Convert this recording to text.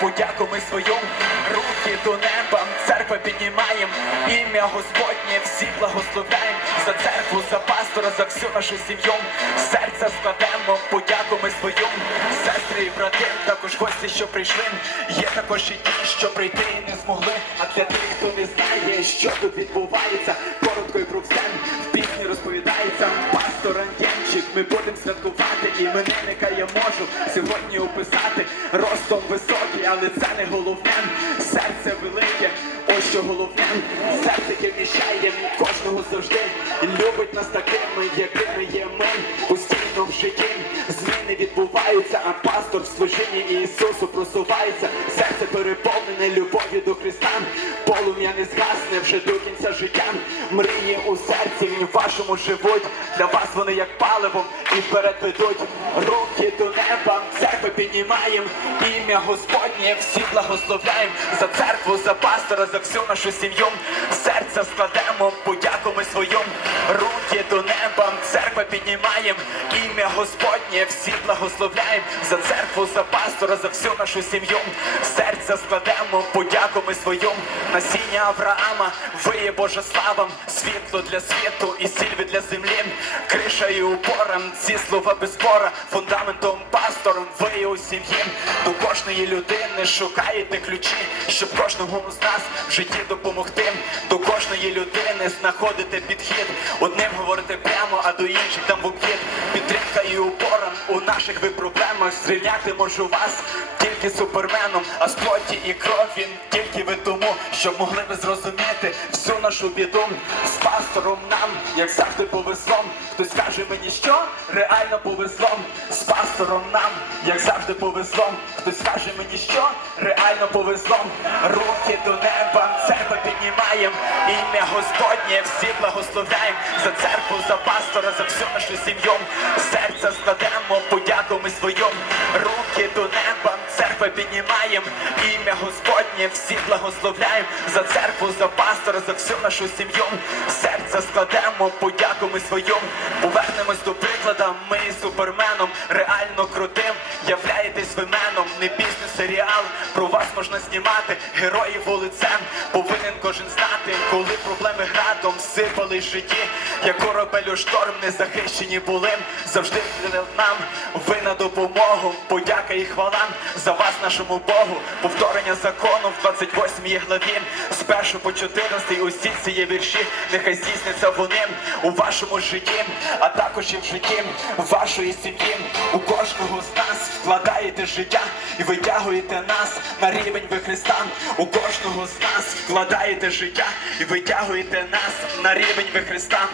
подяку ми свою, руки до неба, церква піднімаємо, ім'я Господнє, всі благословляємо за церкву, за пастора, за всю нашу сім'ю. Серця складемо, подяку ми свою, сестри і брати, також гості, що прийшли. Є також і ті, що прийти і не змогли. А для тих, хто не знає, що тут відбувається, коротко і про все в пісні розповідається. Пастор Антєнчик, ми будемо святкувати іменинника я можу сьогодні описати. Ростом високий, але це не головне. Серце велике, ось що головне. Серце яке вміщає кожного завжди. Любить нас такими, якими є ми. Постійно в житті зміни відбуваються, а пастор в служінні Ісусу просувається. Вже до кінця життя. Мрії у серці вашому живуть. Для вас вони як паливом і вперед ведуть. Руки до неба, церкви піднімаємо. Ім'я Господнє, всі благословляємо за церкву, за пастора, за всю нашу сім'ю. Серця складемо, подяку ми свою. Руки до неба, церква піднімаємо. Ім'я Господнє, всі благословляємо за церкву, за пастора, за всю нашу сім'ю. Серця складемо, подяку ми свою. Насіння Авраама, ви є Божа слава, світло для світу і сільви для землі. Криша упором, ці слова без спора, фундаментом пастором ви у сім'ї. До кожної людини шукаєте ключі, щоб кожному з нас в житті допомогти. До кожної людини знаходите підхід. Одним говорите прямо, а до інших там в обхід. І опора у наших ви проблемах. Зрівняти можу вас тільки суперменом, а з плоті і крові тільки ви тому, щоб могли ви зрозуміти всю нашу біду з пастором нам, як завжди повезло. Хтось каже мені, що реально повезло з пастором нам, як завжди повезло. Хтось каже мені, що реально повезло. Руки до неба, церква піднімаємо. Ім'я Господнє, всі благословляємо за церкву, за пастора, за всю нашу сім'ю. Піднімаємо. Ім'я Господнє, всі благословляємо за церкву, за пастора, за всю нашу сім'ю. Серця складемо, подяку ми свою. Повернемось до приклада, ми суперменом, реально крутим. Являєтесь ви меном, не бізнес серіал. Про вас можна знімати, героїв вулицем. Повинен кожен знати, коли проблеми градом сипали житті. Як корабель у шторм незахищені були. Завжди нам ви на допомогу. Подяка і хвала за вас, нашому Богу. Повторення закону в 28 главі. 1 по 14 усі ці є вірші. Нехай здійсняться вони у вашому житті, а також і в житті вашої сім'ї. У кожного з нас вкладаєте життя і витягуєте нас на рівень ви Христа. У кожного з нас вкладаєте життя і витягуєте нас на рівень ви Христа.